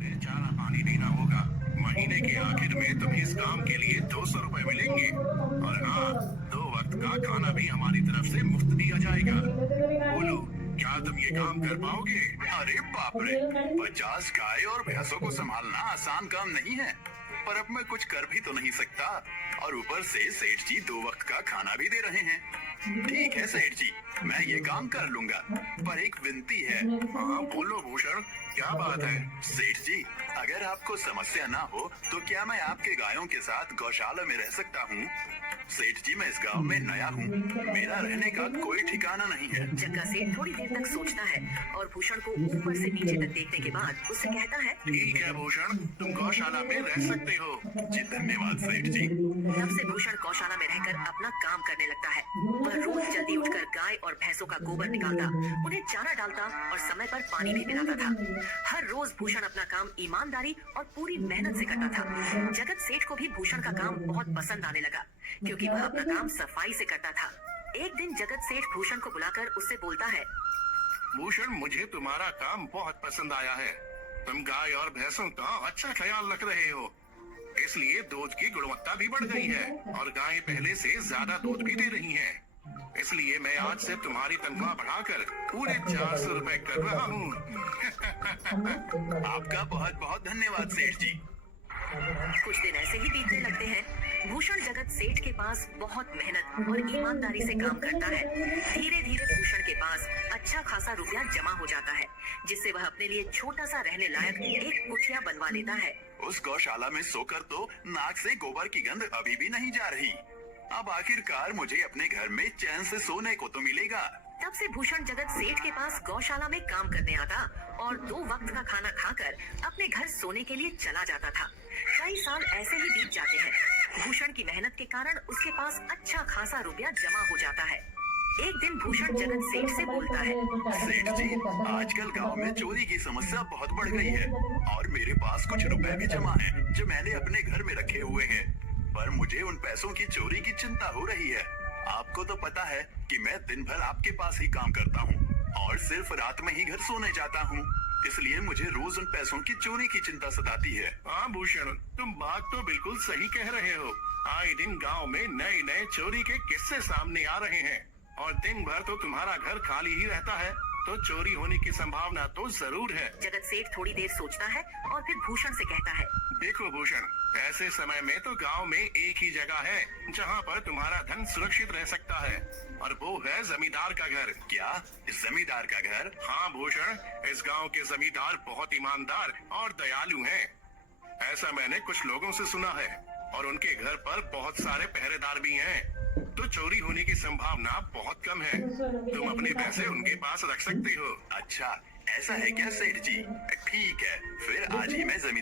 उन्हें चारा पानी देना होगा। महीने के आखिर में तुम्हें इस काम के लिए 200 रुपए मिलेंगे। और हाँ, 2 वक्त का खाना भी हमारी तरफ से मुफ्त दिया जाएगा। बोलो, क्या तुम ये काम कर पाओगे? अरे बाप रे, 50 गाय और भैंसों को संभालना आसान काम नहीं है। पर अब मैं कुछ कर भी तो नहीं सकता, और ऊपर से सेठ जी 2 वक्त का खाना भी दे रहे हैं। ठीक है सेठ जी, मैं ये काम कर लूंगा, पर एक विनती है। हाँ बोलो भूषण, क्या बात है? सेठ जी, अगर आपको समस्या ना हो तो क्या मैं आपके गायों के साथ गौशाला में रह सकता हूँ? सेठ जी, मैं इस गांव में नया हूँ, मेरा रहने का कोई ठिकाना नहीं है। जग्गा सेठ थोड़ी देर तक सोचता है और भूषण को ऊपर से नीचे तक देखने के बाद उससे कहता है, ठीक है भूषण, तुम गौशाला में रह सकते हो। जी धन्यवाद सेठ जी। तब से भूषण गौशाला में रहकर अपना काम करने लगता है। वह रोज जल्दी उठकर गाय और भैंसों का गोबर निकालता, उन्हें चारा डालता और समय पर पानी भी पिलाता था। हर रोज भूषण अपना काम ईमानदारी और पूरी मेहनत से करता था। जगत सेठ को भी भूषण का काम बहुत पसंद आने लगा, क्योंकि वह अपना काम सफाई से करता था। एक दिन जगत सेठ भूषण को बुलाकर उससे बोलता है, भूषण, मुझे तुम्हारा काम बहुत पसंद आया है। तुम गाय और भैंसों का अच्छा ख्याल रख रहे हो, इसलिए दूध की गुणवत्ता भी बढ़ गई है और गायें पहले से ज्यादा दूध भी दे रही हैं। इसलिए मैं आज से तुम्हारी तनख्वाह बढ़ाकर पूरे 400 रुपए कर रहा हूँ। आपका बहुत बहुत धन्यवाद सेठ जी। कुछ दिन ऐसे ही बीतने लगते हैं। भूषण जगत सेठ के पास बहुत मेहनत और ईमानदारी से काम करता है। धीरे धीरे भूषण के पास अच्छा खासा रुपया जमा हो जाता है, जिससे वह अपने लिए छोटा सा रहने लायक एक कुटिया बनवा लेता है। उस गौशाला में सोकर तो नाक से गोबर की गंध अभी भी नहीं जा रही। अब आखिरकार मुझे अपने घर में चैन से सोने को तो मिलेगा। तब से भूषण जगत सेठ के पास गौशाला में काम करने आता और 2 वक्त का खाना खाकर अपने घर सोने के लिए चला जाता था। कई साल ऐसे ही बीत जाते हैं। भूषण की मेहनत के कारण उसके पास अच्छा खासा रुपया जमा हो जाता है। एक दिन भूषण जगत सेठ से बोलता है, सेठ जी, आजकल गांव में चोरी की समस्या बहुत बढ़ गई है और मेरे पास कुछ रुपए भी जमा हैं, जो मैंने अपने घर में रखे हुए हैं। पर मुझे उन पैसों की चोरी की चिंता हो रही है। आपको तो पता है कि मैं दिन भर आपके पास ही काम करता हूँ और सिर्फ रात में ही घर सोने जाता हूँ, इसलिए मुझे रोज उन पैसों की चोरी की चिंता सताती है। हाँ भूषण, तुम बात तो बिल्कुल सही कह रहे हो। आए दिन गांव में नए नए चोरी के किस्से सामने आ रहे हैं और दिन भर तो तुम्हारा घर खाली ही रहता है, तो चोरी होने की संभावना तो जरूर है। जगत सेठ थोड़ी देर सोचता है और फिर भूषण से कहता है, देखो भूषण, ऐसे समय में तो गांव में एक ही जगह है जहां पर तुम्हारा धन सुरक्षित रह सकता है, और वो है जमींदार का घर। क्या जमींदार का घर? हाँ भूषण, इस गांव के जमींदार बहुत ईमानदार और दयालु हैं। ऐसा मैंने कुछ लोगों से सुना है, और उनके घर पर बहुत सारे पहरेदार भी हैं, तो चोरी होने की संभावना बहुत कम है। तुम अपने पैसे उनके पास रख सकते हो। अच्छा, ऐसा है क्या सेठ जी? ठीक है, फिर आज ही मैं जमींदार